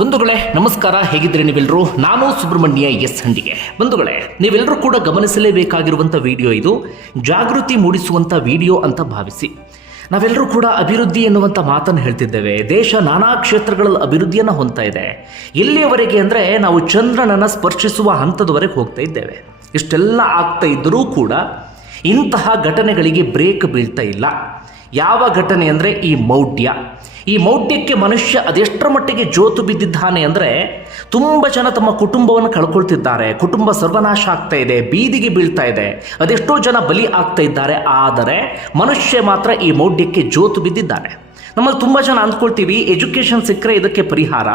ಬಂಧುಗಳೇ, ನಮಸ್ಕಾರ. ಹೇಗಿದ್ರೆ ನೀವೆಲ್ಲರೂ ನಾನು ಸುಬ್ರಹ್ಮಣ್ಯ ಎಸ್ ಹಂಡಿಗೆ. ಬಂಧುಗಳೇ ನೀವೆಲ್ಲರೂ ಕೂಡ ಗಮನಿಸಲೇಬೇಕಾಗಿರುವಂಥ ವಿಡಿಯೋ ಇದು. ಜಾಗೃತಿ ಮೂಡಿಸುವಂಥ ವಿಡಿಯೋ ಅಂತ ಭಾವಿಸಿ. ನಾವೆಲ್ಲರೂ ಕೂಡ ಅಭಿವೃದ್ಧಿ ಎನ್ನುವಂಥ ಮಾತನ್ನು ಹೇಳ್ತಿದ್ದೇವೆ. ದೇಶ ನಾನಾ ಕ್ಷೇತ್ರಗಳಲ್ಲಿ ಅಭಿವೃದ್ಧಿಯನ್ನು ಹೊಂದ್ತಾ ಇದೆ. ಎಲ್ಲಿಯವರೆಗೆ ಅಂದರೆ ನಾವು ಚಂದ್ರನನ್ನು ಸ್ಪರ್ಶಿಸುವ ಹಂತದವರೆಗೆ ಹೋಗ್ತಾ ಇದ್ದೇವೆ. ಇಷ್ಟೆಲ್ಲ ಆಗ್ತಾ ಇದ್ದರೂ ಕೂಡ ಇಂತಹ ಘಟನೆಗಳಿಗೆ ಬ್ರೇಕ್ ಬೀಳ್ತಾ ಇಲ್ಲ. ಯಾವ ಘಟನೆ ಅಂದರೆ ಈ ಮೌಢ್ಯ. ಈ ಮೌಢ್ಯಕ್ಕೆ ಮನುಷ್ಯ ಅದೆಷ್ಟರ ಮಟ್ಟಿಗೆ ಜೋತು ಬಿದ್ದಿದ್ದಾನೆ ಅಂದರೆ ತುಂಬ ಜನ ತಮ್ಮ ಕುಟುಂಬವನ್ನು ಕಳ್ಕೊಳ್ತಿದ್ದಾರೆ. ಕುಟುಂಬ ಸರ್ವನಾಶ ಆಗ್ತಾ ಇದೆ, ಬೀದಿಗೆ ಬೀಳ್ತಾ ಇದೆ. ಅದೆಷ್ಟೋ ಜನ ಬಲಿ ಆಗ್ತಾ ಇದ್ದಾರೆ, ಆದರೆ ಮನುಷ್ಯ ಮಾತ್ರ ಈ ಮೌಢ್ಯಕ್ಕೆ ಜೋತು ಬಿದ್ದಿದ್ದಾನೆ. ನಮ್ಮಲ್ಲಿ ತುಂಬ ಜನ ಅಂದ್ಕೊಳ್ತೀವಿ ಎಜುಕೇಷನ್ ಸಿಕ್ಕರೆ ಇದಕ್ಕೆ ಪರಿಹಾರ.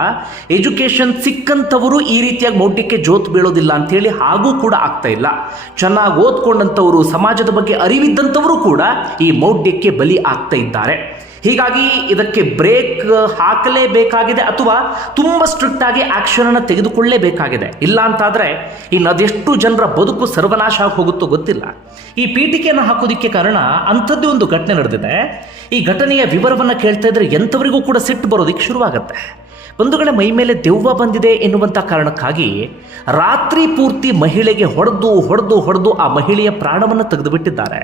ಎಜುಕೇಷನ್ ಸಿಕ್ಕಂಥವರು ಈ ರೀತಿಯಾಗಿ ಮೌಢ್ಯಕ್ಕೆ ಜೋತು ಬೀಳೋದಿಲ್ಲ ಅಂತೇಳಿ ಹಾಗೂ ಕೂಡ ಆಗ್ತಾ ಇಲ್ಲ. ಚೆನ್ನಾಗಿ ಓದ್ಕೊಂಡಂಥವರು, ಸಮಾಜದ ಬಗ್ಗೆ ಅರಿವಿದ್ದಂಥವರು ಕೂಡ ಈ ಮೌಢ್ಯಕ್ಕೆ ಬಲಿ ಆಗ್ತಾ ಇದ್ದಾರೆ. ಹೀಗಾಗಿ ಇದಕ್ಕೆ ಬ್ರೇಕ್ ಹಾಕಲೇಬೇಕಾಗಿದೆ ಅಥವಾ ತುಂಬ ಸ್ಟ್ರಿಕ್ಟ್ ಆಗಿ ಆಕ್ಷನ್ ಅನ್ನು ತೆಗೆದುಕೊಳ್ಳಲೇಬೇಕಾಗಿದೆ ಇಲ್ಲ ಅಂತಾದರೆ ಇನ್ನು ಅದೆಷ್ಟು ಜನರ ಬದುಕು ಸರ್ವನಾಶ ಆಗಿ ಹೋಗುತ್ತೋ ಗೊತ್ತಿಲ್ಲ. ಈ ಪೀಠಿಕೆಯನ್ನು ಹಾಕೋದಿಕ್ಕೆ ಕಾರಣ ಅಂಥದ್ದೇ ಒಂದು ಘಟನೆ ನಡೆದಿದೆ. ಈ ಘಟನೆಯ ವಿವರವನ್ನು ಕೇಳ್ತಾ ಇದ್ರೆ ಎಂಥವರಿಗೂ ಕೂಡ ಸಿಟ್ಟು ಬರೋದಕ್ಕೆ ಶುರುವಾಗುತ್ತೆ. ಬಂಧುಗಳ ಮೈ ಮೇಲೆ ದೆವ್ವ ಬಂದಿದೆ ಎನ್ನುವಂಥ ಕಾರಣಕ್ಕಾಗಿ ರಾತ್ರಿ ಪೂರ್ತಿ ಮಹಿಳೆಗೆ ಹೊಡೆದು ಹೊಡೆದು ಹೊಡೆದು ಆ ಮಹಿಳೆಯ ಪ್ರಾಣವನ್ನು ತೆಗೆದುಬಿಟ್ಟಿದ್ದಾರೆ.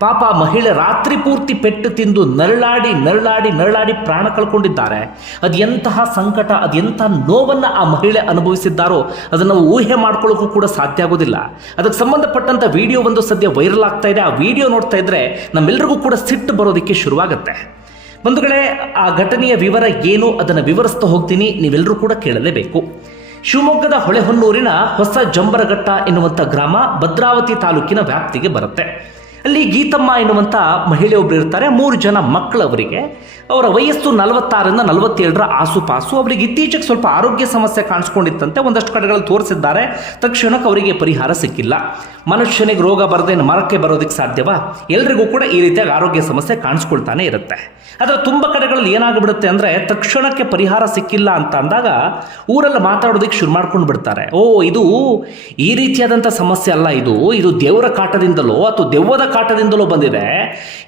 ಪಾಪ ಮಹಿಳೆ ರಾತ್ರಿ ಪೂರ್ತಿ ಪೆಟ್ಟು ತಿಂದು ನರಳಾಡಿ ನರಳಾಡಿ ನರಳಾಡಿ ಪ್ರಾಣ ಕಳ್ಕೊಂಡಿದ್ದಾರೆ. ಅದು ಎಂತಹ ಸಂಕಟ ಅದು ಎಂಥ ನೋವನ್ನು ಆ ಮಹಿಳೆ ಅನುಭವಿಸಿದ್ದಾರೋ ಅದನ್ನು ಊಹೆ ಮಾಡ್ಕೊಳ್ಳೋಕ್ಕೂ ಕೂಡ ಸಾಧ್ಯ ಆಗೋದಿಲ್ಲ. ಅದಕ್ಕೆ ಸಂಬಂಧಪಟ್ಟಂಥ ವಿಡಿಯೋ ಒಂದು ಸದ್ಯ ವೈರಲ್ ಆಗ್ತಾ ಇದೆ. ಆ ವಿಡಿಯೋ ನೋಡ್ತಾ ಇದ್ರೆ ನಮ್ಮೆಲ್ಲರಿಗೂ ಕೂಡ ಸಿಟ್ಟು ಬರೋದಕ್ಕೆ ಶುರುವಾಗುತ್ತೆ. ಬಂಧುಗಳೇ, ಆ ಘಟನೆಯ ವಿವರ ಏನು ಅದನ್ನು ವಿವರಿಸ್ತಾ ಹೋಗ್ತೀನಿ ನೀವೆಲ್ಲರೂ ಕೂಡ ಕೇಳಲೇಬೇಕು. ಶಿವಮೊಗ್ಗದ ಹೊಳೆಹೊನ್ನೂರಿನ ಹೊಸ ಜಂಬರಘಟ್ಟ ಎನ್ನುವಂಥ ಗ್ರಾಮ ಭದ್ರಾವತಿ ತಾಲೂಕಿನ ವ್ಯಾಪ್ತಿಗೆ ಬರುತ್ತೆ. ಅಲ್ಲಿ ಗೀತಮ್ಮ ಎನ್ನುವಂಥ ಮಹಿಳೆಯೊಬ್ಬರು ಇರ್ತಾರೆ, ಮೂರು ಜನ ಮಕ್ಕಳವರಿಗೆ ಅವರ ವಯಸ್ಸು ನಲವತ್ತಾರರಿಂದ ನಲವತ್ತೇಳರ ಆಸುಪಾಸು. ಅವರಿಗೆ ಇತ್ತೀಚೆಗೆ ಸ್ವಲ್ಪ ಆರೋಗ್ಯ ಸಮಸ್ಯೆ ಕಾಣಿಸ್ಕೊಂಡಿತ್ತಂತೆ ಒಂದಷ್ಟು ಕಡೆಗಳಲ್ಲಿ ತೋರಿಸಿದ್ದಾರೆ. ತಕ್ಷಣಕ್ಕೆ ಅವರಿಗೆ ಪರಿಹಾರ ಸಿಕ್ಕಿಲ್ಲ. ಮನುಷ್ಯನಿಗೆ ರೋಗ ಬರದೇನು ಮರಕ್ಕೆ ಬರೋದಕ್ಕೆ ಸಾಧ್ಯವಾ? ಎಲ್ರಿಗೂ ಕೂಡ ಈ ರೀತಿಯಾಗಿ ಆರೋಗ್ಯ ಸಮಸ್ಯೆ ಕಾಣಿಸ್ಕೊಳ್ತಾನೆ ಇರುತ್ತೆ. ಆದರೆ ತುಂಬ ಕಡೆಗಳಲ್ಲಿ ಏನಾಗ್ಬಿಡುತ್ತೆ ಅಂದರೆ ತಕ್ಷಣಕ್ಕೆ ಪರಿಹಾರ ಸಿಕ್ಕಿಲ್ಲ ಅಂತ ಅಂದಾಗ ಊರಲ್ಲಿ ಮಾತಾಡೋದಕ್ಕೆ ಶುರು ಮಾಡ್ಕೊಂಡು ಬಿಡ್ತಾರೆ. ಓ, ಇದು ಈ ರೀತಿಯಾದಂಥ ಸಮಸ್ಯೆ ಅಲ್ಲ ಇದು. ಇದು ದೇವರ ಕಾಟದಿಂದಲೋ ಅಥವಾ ದೆವ್ವದ ಕಾಟದಿಂದಲೋ ಬಂದಿದೆ.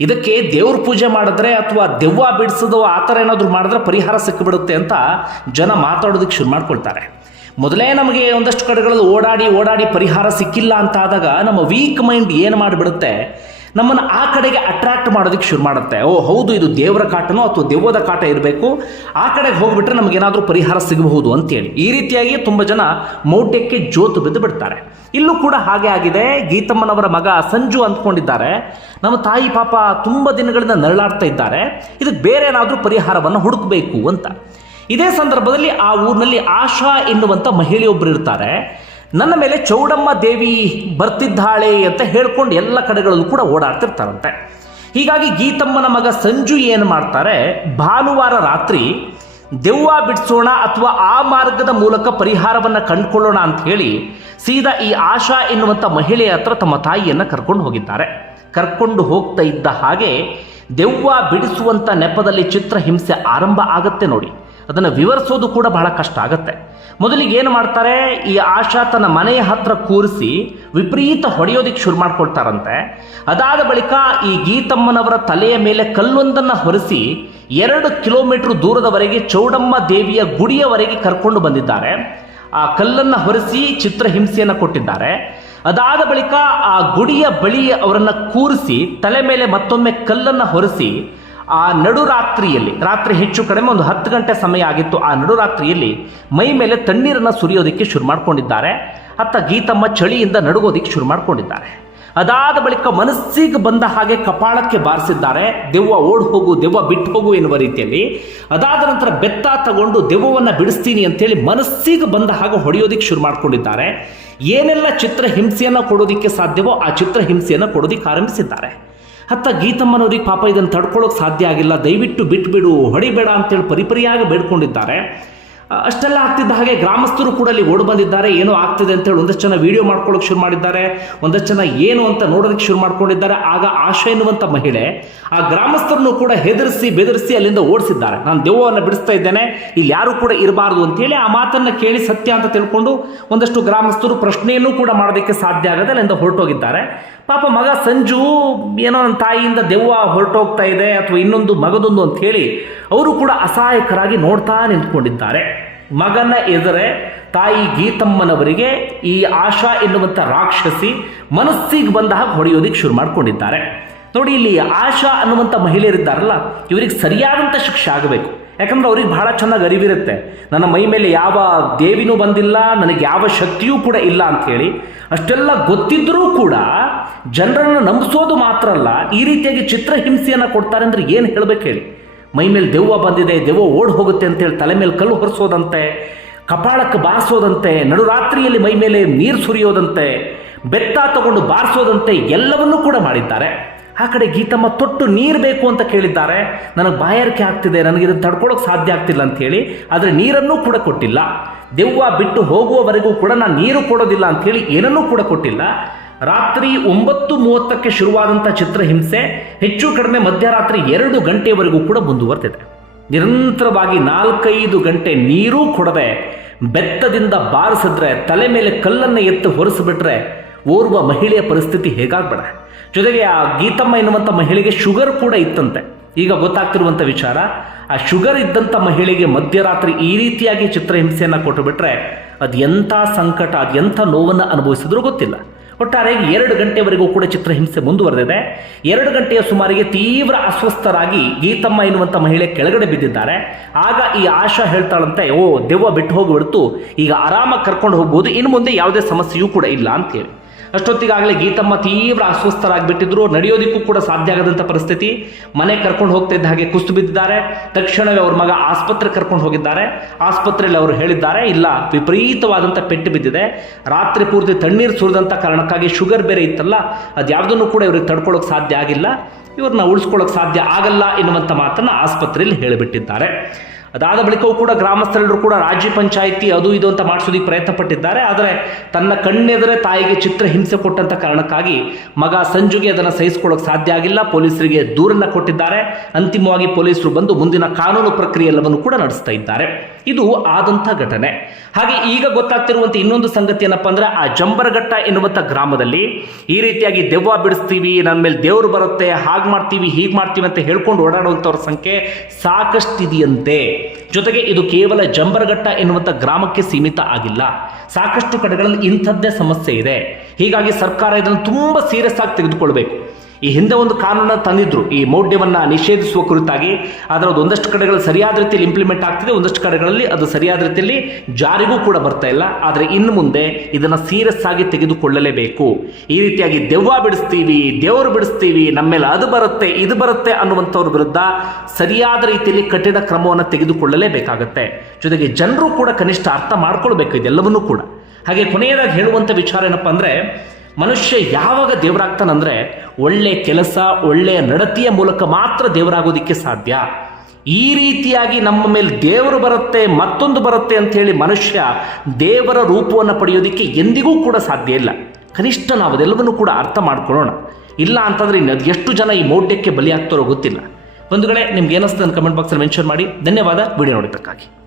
ಇದಕ್ಕೆ ದೇವ್ರ ಪೂಜೆ ಮಾಡಿದ್ರೆ ಅಥವಾ ದೆವ್ವ ಬಿಡಿಸೋದು ಆ ಥರ ಏನಾದರೂ ಮಾಡಿದ್ರೆ ಪರಿಹಾರ ಸಿಕ್ಕಿಬಿಡುತ್ತೆ ಅಂತ ಜನ ಮಾತಾಡೋದಕ್ಕೆ ಶುರು ಮಾಡ್ಕೊಳ್ತಾರೆ. ಮೊದಲೇ ನಮಗೆ ಒಂದಷ್ಟು ಕಡೆಗಳಲ್ಲಿ ಓಡಾಡಿ ಓಡಾಡಿ ಪರಿಹಾರ ಸಿಕ್ಕಿಲ್ಲ ಅಂತ ಆದಾಗ ನಮ್ಮ ವೀಕ್ ಮೈಂಡ್ ಏನು ಮಾಡಿಬಿಡುತ್ತೆ? ನಮ್ಮನ್ನು ಆ ಕಡೆಗೆ ಅಟ್ರಾಕ್ಟ್ ಮಾಡೋದಕ್ಕೆ ಶುರು ಮಾಡುತ್ತೆ. ಓ, ಹೌದು, ಇದು ದೇವರ ಕಾಟನೋ ಅಥವಾ ದೆವ್ವದ ಕಾಟ ಇರಬೇಕು. ಆ ಕಡೆಗೆ ಹೋಗ್ಬಿಟ್ರೆ ನಮಗೇನಾದರೂ ಪರಿಹಾರ ಸಿಗಬಹುದು ಅಂತೇಳಿ. ಈ ರೀತಿಯಾಗಿ ತುಂಬ ಜನ ಮೌಢ್ಯಕ್ಕೆ ಜೋತು ಬಿದ್ದು ಬಿಡ್ತಾರೆ. ಇಲ್ಲೂ ಕೂಡ ಹಾಗೆ ಆಗಿದೆ. ಗೀತಮ್ಮನವರ ಮಗ ಸಂಜು ಅಂದ್ಕೊಂಡಿದ್ದಾರೆ. ನಮ್ಮ ತಾಯಿ ಪಾಪ ತುಂಬ ದಿನಗಳಿಂದ ನರಳಾಡ್ತಾ ಇದ್ದಾರೆ. ಇದಕ್ಕೆ ಬೇರೆ ಏನಾದರೂ ಪರಿಹಾರವನ್ನು ಹುಡುಕಬೇಕು ಅಂತ. ಇದೇ ಸಂದರ್ಭದಲ್ಲಿ ಆ ಊರಿನಲ್ಲಿ ಆಶಾ ಎನ್ನುವಂಥ ಮಹಿಳೆಯೊಬ್ಬರು ಇರ್ತಾರೆ. ನನ್ನ ಮೇಲೆ ಚೌಡಮ್ಮ ದೇವಿ ಬರ್ತಿದ್ದಾಳೆ ಅಂತ ಹೇಳ್ಕೊಂಡು ಎಲ್ಲ ಕಡೆಗಳಲ್ಲೂ ಕೂಡ ಓಡಾಡ್ತಿರ್ತಾರಂತೆ. ಹೀಗಾಗಿ ಗೀತಮ್ಮನ ಮಗ ಸಂಜು ಏನು ಮಾಡ್ತಾರೆ? ಭಾನುವಾರ ರಾತ್ರಿ ದೆವ್ವ ಬಿಡಿಸೋಣ ಅಥವಾ ಆ ಮಾರ್ಗದ ಮೂಲಕ ಪರಿಹಾರವನ್ನು ಕಂಡುಕೊಳ್ಳೋಣ ಅಂತ ಹೇಳಿ ಸೀದಾ ಈ ಆಶಾ ಎನ್ನುವಂಥ ಮಹಿಳೆಯ ಹತ್ರ ತಮ್ಮ ತಾಯಿಯನ್ನು ಕರ್ಕೊಂಡು ಹೋಗಿದ್ದಾರೆ. ಕರ್ಕೊಂಡು ಹೋಗ್ತಾ ಇದ್ದ ಹಾಗೆ ದೆವ್ವ ಬಿಡಿಸುವಂಥ ನೆಪದಲ್ಲಿ ಚಿತ್ರಹಿಂಸೆ ಆರಂಭ ಆಗತ್ತೆ ನೋಡಿ. ಅದನ್ನು ವಿವರಿಸೋದು ಕೂಡ ಬಹಳ ಕಷ್ಟ ಆಗುತ್ತೆ. ಮೊದಲಿಗೆ ಏನು ಮಾಡ್ತಾರೆ, ಈ ಆಶಾ ತನ್ನ ಮನೆಯ ಹತ್ರ ಕೂರಿಸಿ ವಿಪರೀತ ಹೊಡೆಯೋದಿಕ್ಕೆ ಶುರು ಮಾಡ್ಕೊಳ್ತಾರಂತೆ. ಅದಾದ ಬಳಿಕ ಈ ಗೀತಮ್ಮನವರ ತಲೆಯ ಮೇಲೆ ಕಲ್ಲೊಂದನ್ನು ಹೊರಿಸಿ ಎರಡು ಕಿಲೋಮೀಟರ್ ದೂರದವರೆಗೆ ಚೌಡಮ್ಮ ದೇವಿಯ ಗುಡಿಯವರೆಗೆ ಕರ್ಕೊಂಡು ಬಂದಿದ್ದಾರೆ. ಆ ಕಲ್ಲನ್ನು ಹೊರಿಸಿ ಚಿತ್ರಹಿಂಸೆಯನ್ನು ಕೊಟ್ಟಿದ್ದಾರೆ. ಅದಾದ ಬಳಿಕ ಆ ಗುಡಿಯ ಬಳಿ ಅವರನ್ನು ಕೂರಿಸಿ ತಲೆ ಮೇಲೆ ಮತ್ತೊಮ್ಮೆ ಕಲ್ಲನ್ನು ಹೊರಿಸಿ ಆ ನಡುರಾತ್ರಿಯಲ್ಲಿ, ರಾತ್ರಿ ಹೆಚ್ಚು ಕಡಿಮೆ ಒಂದು ಹತ್ತು ಗಂಟೆ ಸಮಯ ಆಗಿತ್ತು, ಆ ನಡುರಾತ್ರಿಯಲ್ಲಿ ಮೈ ಮೇಲೆ ತಣ್ಣೀರನ್ನು ಸುರಿಯೋದಕ್ಕೆ ಶುರು ಮಾಡ್ಕೊಂಡಿದ್ದಾರೆ. ಅತ್ತ ಗೀತಮ್ಮ ಚಳಿಯಿಂದ ನಡುಗೋದಿಕ್ಕೆ ಶುರು ಮಾಡ್ಕೊಂಡಿದ್ದಾರೆ. ಅದಾದ ಬಳಿಕ ಮನಸ್ಸಿಗೆ ಬಂದ ಹಾಗೆ ಕಪಾಳಕ್ಕೆ ಬಾರಿಸಿದ್ದಾರೆ. ದೆವ್ವ ಓಡ್ ಹೋಗು, ದೆವ್ವ ಬಿಟ್ಟು ಹೋಗು ಎನ್ನುವ ರೀತಿಯಲ್ಲಿ. ಅದಾದ ನಂತರ ಬೆತ್ತ ತಗೊಂಡು ದೆವ್ವವನ್ನು ಬಿಡಿಸ್ತೀನಿ ಅಂತೇಳಿ ಮನಸ್ಸಿಗೆ ಬಂದ ಹಾಗೆ ಹೊಡೆಯೋದಿಕ್ಕೆ ಶುರು ಮಾಡಿಕೊಂಡಿದ್ದಾರೆ. ಏನೆಲ್ಲ ಚಿತ್ರ ಹಿಂಸೆಯನ್ನು ಕೊಡೋದಿಕ್ಕೆ ಸಾಧ್ಯವೋ ಆ ಚಿತ್ರ ಹಿಂಸೆಯನ್ನು ಕೊಡೋದಿಕ್ಕೆ ಆರಂಭಿಸಿದ್ದಾರೆ. ಹತ್ತ ಗೀತಮ್ಮನವ್ರಿಗೆ ಪಾಪ ಇದನ್ನು ತಡ್ಕೊಳ್ಳೋಕೆ ಸಾಧ್ಯ ಆಗಿಲ್ಲ. ದಯವಿಟ್ಟು ಬಿಟ್ಬಿಡು. ಹೊಡಿಬೇಡ ಅಂತೇಳಿ ಪರಿಪರಿಯಾಗಿ ಬೇಡ್ಕೊಂಡಿದ್ದಾರೆ. ಅಷ್ಟೆಲ್ಲ ಆಗ್ತಿದ್ದ ಹಾಗೆ ಗ್ರಾಮಸ್ಥರು ಕೂಡ ಅಲ್ಲಿ ಓಡ್ ಬಂದಿದ್ದಾರೆ. ಏನೋ ಆಗ್ತಿದೆ ಅಂತೇಳಿ ಒಂದಷ್ಟು ಜನ ವಿಡಿಯೋ ಮಾಡ್ಕೊಳ್ಳೋಕೆ ಶುರು ಮಾಡಿದ್ದಾರೆ. ಒಂದಷ್ಟು ಜನ ಏನು ಅಂತ ನೋಡೋದಕ್ಕೆ ಶುರು ಮಾಡ್ಕೊಂಡಿದ್ದಾರೆ. ಆಗ ಆಶಾ ಎನ್ನುವಂಥ ಮಹಿಳೆ ಆ ಗ್ರಾಮಸ್ಥರನ್ನು ಕೂಡ ಹೆದರಿಸಿ ಬೆದರಿಸಿ ಅಲ್ಲಿಂದ ಓಡಿಸಿದ್ದಾರೆ. ನಾನು ದೆವ್ವವನ್ನು ಬಿಡಿಸ್ತಾ ಇದ್ದೇನೆ. ಇಲ್ಲಿ ಯಾರು ಕೂಡ ಇರಬಾರ್ದು ಅಂತೇಳಿ ಆ ಮಾತನ್ನು ಕೇಳಿ ಸತ್ಯ ಅಂತ ತಿಳ್ಕೊಂಡು ಒಂದಷ್ಟು ಗ್ರಾಮಸ್ಥರು ಪ್ರಶ್ನೆಯನ್ನು ಕೂಡ ಮಾಡೋದಕ್ಕೆ ಸಾಧ್ಯ ಆಗದೆ ಅಲ್ಲಿಂದ ಹೊರಟೋಗಿದ್ದಾರೆ. ಪಾಪ ಮಗ ಸಂಜು ಏನೋ ನನ್ನ ತಾಯಿಯಿಂದ ದೆವ್ವ ಹೊರಟೋಗ್ತಾ ಇದೆ ಅಥವಾ ಇನ್ನೊಂದು ಮಗದೊಂದು ಅಂತ ಹೇಳಿ ಅವರು ಕೂಡ ಅಸಹಾಯಕರಾಗಿ ನೋಡ್ತಾ ನಿಂತ್ಕೊಂಡಿದ್ದಾರೆ. ಮಗನ ಎದುರೆ ತಾಯಿ ಗೀತಮ್ಮನವರಿಗೆ ಈ ಆಶಾ ಎನ್ನುವಂಥ ರಾಕ್ಷಸಿ ಮನಸ್ಸಿಗೆ ಬಂದ ಹಾಗೆ ಹೊಡೆಯೋದಿಕ್ಕೆ ಶುರು ಮಾಡ್ಕೊಂಡಿದ್ದಾರೆ. ನೋಡಿ, ಇಲ್ಲಿ ಆಶಾ ಅನ್ನುವಂಥ ಮಹಿಳೆಯರಿದ್ದಾರಲ್ಲ, ಇವರಿಗೆ ಸರಿಯಾದಂಥ ಶಿಕ್ಷೆ ಆಗಬೇಕು. ಯಾಕಂದ್ರೆ ಅವ್ರಿಗೆ ಬಹಳ ಚೆನ್ನಾಗಿ ಅರಿವಿರುತ್ತೆ. ನನ್ನ ಮೈ ಮೇಲೆ ಯಾವ ದೇವಿನೂ ಬಂದಿಲ್ಲ, ನನಗೆ ಯಾವ ಶಕ್ತಿಯೂ ಕೂಡ ಇಲ್ಲ ಅಂಥೇಳಿ ಅಷ್ಟೆಲ್ಲ ಗೊತ್ತಿದ್ದರೂ ಕೂಡ ಜನರನ್ನು ನಂಬಿಸೋದು ಮಾತ್ರ ಅಲ್ಲ, ಈ ರೀತಿಯಾಗಿ ಚಿತ್ರಹಿಂಸೆಯನ್ನು ಕೊಡ್ತಾರೆ ಅಂದ್ರೆ ಏನು ಹೇಳಬೇಕು ಹೇಳಿ? ಮೈ ಮೇಲೆ ದೆವ್ವ ಬಂದಿದೆ, ದೆವ್ವ ಓಡ್ ಹೋಗುತ್ತೆ ಅಂತೇಳಿ ತಲೆ ಮೇಲೆ ಕಲ್ಲು ಹೊರಿಸೋದಂತೆ, ಕಪಾಳಕ್ಕೆ ಬಾರಿಸೋದಂತೆ, ನಡುರಾತ್ರಿಯಲ್ಲಿ ಮೈ ಮೇಲೆ ನೀರು ಸುರಿಯೋದಂತೆ, ಬೆತ್ತ ತಗೊಂಡು ಬಾರಿಸೋದಂತೆ ಎಲ್ಲವನ್ನೂ ಕೂಡ ಮಾಡಿದ್ದಾರೆ. ಆ ಕಡೆ ಗೀತಮ್ಮ ತೊಟ್ಟು ನೀರು ಬೇಕು ಅಂತ ಕೇಳಿದ್ದಾರೆ. ನನಗೆ ಬಾಯಾರಿಕೆ ಆಗ್ತಿದೆ, ನನಗೆ ಇದನ್ನು ತಡ್ಕೊಳ್ಳೋಕೆ ಸಾಧ್ಯ ಆಗ್ತಿಲ್ಲ ಅಂತ ಹೇಳಿ, ಆದರೆ ನೀರನ್ನೂ ಕೂಡ ಕೊಟ್ಟಿಲ್ಲ. ದೆವ್ವ ಬಿಟ್ಟು ಹೋಗುವವರೆಗೂ ಕೂಡ ನಾನು ನೀರು ಕೊಡೋದಿಲ್ಲ ಅಂಥೇಳಿ ಏನನ್ನೂ ಕೂಡ ಕೊಟ್ಟಿಲ್ಲ. ರಾತ್ರಿ ಒಂಬತ್ತು ಮೂವತ್ತಕ್ಕೆ ಶುರುವಾದಂಥ ಚಿತ್ರಹಿಂಸೆ ಹೆಚ್ಚು ಕಡಿಮೆ ಮಧ್ಯರಾತ್ರಿ ಎರಡು ಗಂಟೆವರೆಗೂ ಕೂಡ ಮುಂದುವರೆದಿದೆ ನಿರಂತರವಾಗಿ ನಾಲ್ಕೈದು ಗಂಟೆ ನೀರೂ ಕೊಡದೆ ಬೆತ್ತದಿಂದ ಬಾರಿಸಿದ್ರೆ ತಲೆ ಮೇಲೆ ಕಲ್ಲನ್ನು ಎತ್ತು ಹೊರಿಸಿಬಿಟ್ರೆ ಓರ್ವ ಮಹಿಳೆಯ ಪರಿಸ್ಥಿತಿ ಹೇಗಾಗ್ಬೇಡ. ಜೊತೆಗೆ ಆ ಗೀತಮ್ಮ ಎನ್ನುವಂಥ ಮಹಿಳೆಗೆ ಶುಗರ್ ಕೂಡ ಇತ್ತಂತೆ. ಈಗ ಗೊತ್ತಾಗ್ತಿರುವಂಥ ವಿಚಾರ, ಆ ಶುಗರ್ ಇದ್ದಂಥ ಮಹಿಳೆಗೆ ಮಧ್ಯರಾತ್ರಿ ಈ ರೀತಿಯಾಗಿ ಚಿತ್ರಹಿಂಸೆಯನ್ನು ಕೊಟ್ಟುಬಿಟ್ರೆ ಅದು ಎಂಥ ಸಂಕಟ ಅದು ಎಂಥ ನೋವನ್ನು ಅನುಭವಿಸಿದ್ರೂ ಗೊತ್ತಿಲ್ಲ. ಒಟ್ಟಾರೆಯಾಗಿ ಎರಡು ಗಂಟೆವರೆಗೂ ಕೂಡ ಚಿತ್ರಹಿಂಸೆ ಮುಂದುವರೆದಿದೆ. ಎರಡು ಗಂಟೆಯ ಸುಮಾರಿಗೆ ತೀವ್ರ ಅಸ್ವಸ್ಥರಾಗಿ ಗೀತಮ್ಮ ಎನ್ನುವಂಥ ಮಹಿಳೆ ಕೆಳಗಡೆ ಬಿದ್ದಿದ್ದಾರೆ. ಆಗ ಈ ಆಶಾ ಹೇಳ್ತಾಳಂತೆ, ಓ, ದೆವ್ವ ಬಿಟ್ಟು ಹೋಗಿಬಿಡ್ತು ಈಗ ಆರಾಮಾಗಿ ಕರ್ಕೊಂಡು ಹೋಗ್ಬೋದು. ಇನ್ನು ಮುಂದೆ ಯಾವುದೇ ಸಮಸ್ಯೆಯೂ ಕೂಡ ಇಲ್ಲ ಅಂತೇಳಿ ಅಷ್ಟೊತ್ತಿಗಾಗಲೇ ಗೀತಮ್ಮ ತೀವ್ರ ಅಸ್ವಸ್ಥರಾಗಿಬಿಟ್ಟಿದ್ರು. ನಡೆಯೋದಕ್ಕೂ ಕೂಡ ಸಾಧ್ಯ ಆಗದಂಥ ಪರಿಸ್ಥಿತಿ. ಮನೆ ಕರ್ಕೊಂಡು ಹೋಗ್ತಾ ಇದ್ದ ಹಾಗೆ ಕುಸ್ತು ಬಿದ್ದಿದ್ದಾರೆ. ತಕ್ಷಣವೇ ಅವ್ರ ಮಗ ಆಸ್ಪತ್ರೆ ಕರ್ಕೊಂಡು ಹೋಗಿದ್ದಾರೆ. ಆಸ್ಪತ್ರೆಯಲ್ಲಿ ಅವರು ಹೇಳಿದ್ದಾರೆ, ಇಲ್ಲ ವಿಪರೀತವಾದಂಥ ಪೆಟ್ಟು ಬಿದ್ದಿದೆ. ರಾತ್ರಿ ಪೂರ್ತಿ ತಣ್ಣೀರು ಸುರಿದಂಥ ಕಾರಣಕ್ಕಾಗಿ ಶುಗರ್ ಬೇರೆ ಇತ್ತಲ್ಲ, ಅದು ಯಾವುದನ್ನು ಕೂಡ ಇವ್ರಿಗೆ ತಡ್ಕೊಳ್ಳೋಕೆ ಸಾಧ್ಯ ಆಗಿಲ್ಲ. ಇವ್ರನ್ನ ಉಳಿಸ್ಕೊಳ್ಳೋಕೆ ಸಾಧ್ಯ ಆಗಲ್ಲ ಎನ್ನುವಂಥ ಮಾತನ್ನು ಆಸ್ಪತ್ರೆಯಲ್ಲಿ ಹೇಳಿಬಿಟ್ಟಿದ್ದಾರೆ. ಅದಾದ ಬಳಿಕವೂ ಕೂಡ ಗ್ರಾಮಸ್ಥರೆಲ್ಲರೂ ಕೂಡ ರಾಜ್ಯ ಪಂಚಾಯಿತಿ ಅದು ಇದು ಅಂತ ಮಾಡಿಸೋದಕ್ಕೆ ಪ್ರಯತ್ನ ಪಟ್ಟಿದ್ದಾರೆ ಆದರೆ ತನ್ನ ಕಣ್ಣೆದರೆ ತಾಯಿಗೆ ಚಿತ್ರ ಹಿಂಸೆ ಕೊಟ್ಟಂತ ಕಾರಣಕ್ಕಾಗಿ ಮಗ ಸಂಜುಗೆ ಅದನ್ನು ಸಹಿಸಿಕೊಳ್ಳೋಕೆ ಸಾಧ್ಯ ಆಗಿಲ್ಲ. ಪೊಲೀಸರಿಗೆ ದೂರನ್ನ ಕೊಟ್ಟಿದ್ದಾರೆ. ಅಂತಿಮವಾಗಿ ಪೊಲೀಸರು ಬಂದು ಮುಂದಿನ ಕಾನೂನು ಪ್ರಕ್ರಿಯೆ ಎಲ್ಲವನ್ನು ಕೂಡ ನಡೆಸ್ತಾ ಇದ್ದಾರೆ. ಇದು ಆದಂಥ ಘಟನೆ. ಹಾಗೆ ಈಗ ಗೊತ್ತಾಗ್ತಿರುವಂಥ ಇನ್ನೊಂದು ಸಂಗತಿ ಏನಪ್ಪ ಅಂದ್ರೆ ಆ ಜಂಬರಘಟ್ಟ ಎನ್ನುವಂಥ ಗ್ರಾಮದಲ್ಲಿ ಈ ರೀತಿಯಾಗಿ ದೆವ್ವ ಬಿಡಿಸ್ತೀವಿ ನನ್ನ ಮೇಲೆ ದೇವರು ಬರುತ್ತೆ, ಹಾಗೆ ಮಾಡ್ತೀವಿ, ಹೀಗೆ ಮಾಡ್ತೀವಿ ಅಂತ ಹೇಳ್ಕೊಂಡು ಓಡಾಡುವಂಥವ್ರ ಸಂಖ್ಯೆ ಸಾಕಷ್ಟಿದೆಯಂತೆ. ಜೊತೆಗೆ ಇದು ಕೇವಲ ಜಂಬರಘಟ್ಟ ಎನ್ನುವಂಥ ಗ್ರಾಮಕ್ಕೆ ಸೀಮಿತ ಆಗಿಲ್ಲ. ಸಾಕಷ್ಟು ಕಡೆಗಳಲ್ಲಿ ಇಂಥದ್ದೇ ಸಮಸ್ಯೆ ಇದೆ. ಹೀಗಾಗಿ ಸರ್ಕಾರ ಇದನ್ನು ತುಂಬ ಸೀರಿಯಸ್ ಆಗಿ ತೆಗೆದುಕೊಳ್ಬೇಕು. ಈ ಹಿಂದೆ ಒಂದು ಕಾನೂನನ್ನು ತಂದಿದ್ರು. ಈ ಮೌಢ್ಯವನ್ನು ನಿಷೇಧಿಸುವ ಕುರಿತಾಗಿ. ಆದರೆ ಅದು ಒಂದಷ್ಟು ಕಡೆಗಳಲ್ಲಿ ಸರಿಯಾದ ರೀತಿಯಲ್ಲಿ ಇಂಪ್ಲಿಮೆಂಟ್ ಆಗ್ತಿದೆ, ಒಂದಷ್ಟು ಕಡೆಗಳಲ್ಲಿ ಅದು ಸರಿಯಾದ ರೀತಿಯಲ್ಲಿ ಜಾರಿಗೂ ಕೂಡ ಬರ್ತಾ ಇಲ್ಲ. ಆದರೆ ಇನ್ನು ಮುಂದೆ ಇದನ್ನು ಸೀರಿಯಸ್ ಆಗಿ ತೆಗೆದುಕೊಳ್ಳಲೇಬೇಕು. ಈ ರೀತಿಯಾಗಿ ದೆವ್ವ ಬಿಡಿಸ್ತೀವಿ, ದೇವರು ಬಿಡಿಸ್ತೀವಿ ನಮ್ಮ ಮೇಲೆ ಅದು ಬರುತ್ತೆ, ಇದು ಬರುತ್ತೆ ಅನ್ನುವಂಥವ್ರ ವಿರುದ್ಧ ಸರಿಯಾದ ರೀತಿಯಲ್ಲಿ ಕಠಿಣ ಕ್ರಮವನ್ನು ತೆಗೆದುಕೊಳ್ಳಲೇಬೇಕಾಗತ್ತೆ. ಜೊತೆಗೆ ಜನರು ಕೂಡ ಕನಿಷ್ಠ ಅರ್ಥ ಮಾಡ್ಕೊಳ್ಬೇಕು ಇದೆಲ್ಲವನ್ನೂ ಕೂಡ. ಹಾಗೆ ಕೊನೆಯದಾಗಿ ಹೇಳುವಂಥ ವಿಚಾರ ಏನಪ್ಪ ಅಂದರೆ ಮನುಷ್ಯ ಯಾವಾಗ ದೇವರಾಗ್ತಾನಂದ್ರೆ ಒಳ್ಳೆ ಕೆಲಸ ಒಳ್ಳೆಯ ನಡತೆಯ ಮೂಲಕ ಮಾತ್ರ ದೇವರಾಗೋದಿಕ್ಕೆ ಸಾಧ್ಯ. ಈ ರೀತಿಯಾಗಿ ನಮ್ಮ ಮೇಲೆ ದೇವರು ಬರುತ್ತೆ, ಮತ್ತೊಂದು ಬರುತ್ತೆ ಅಂತ ಹೇಳಿ ಮನುಷ್ಯ ದೇವರ ರೂಪವನ್ನು ಪಡೆಯೋದಿಕ್ಕೆ ಎಂದಿಗೂ ಕೂಡ ಸಾಧ್ಯ ಇಲ್ಲ. ಕನಿಷ್ಠ ನಾವು ಅದೆಲ್ಲವನ್ನೂ ಕೂಡ ಅರ್ಥ ಮಾಡ್ಕೊಳ್ಳೋಣ. ಇಲ್ಲ ಅಂತಂದ್ರೆ ಇನ್ನು ಎಷ್ಟು ಜನ ಈ ಮೌಢ್ಯಕ್ಕೆ ಬಲಿಯಾಗ್ತಾರೋ ಗೊತ್ತಿಲ್ಲ. ಬಂಧುಗಳೇ, ನಿಮ್ಗೆ ಏನಿಸ್ತದೆ ಕಮೆಂಟ್ ಬಾಕ್ಸಲ್ಲಿ ಮೆನ್ಷನ್ ಮಾಡಿ. ಧನ್ಯವಾದ. ವಿಡಿಯೋ ನೋಡಿದ್ದಕ್ಕಾಗಿ.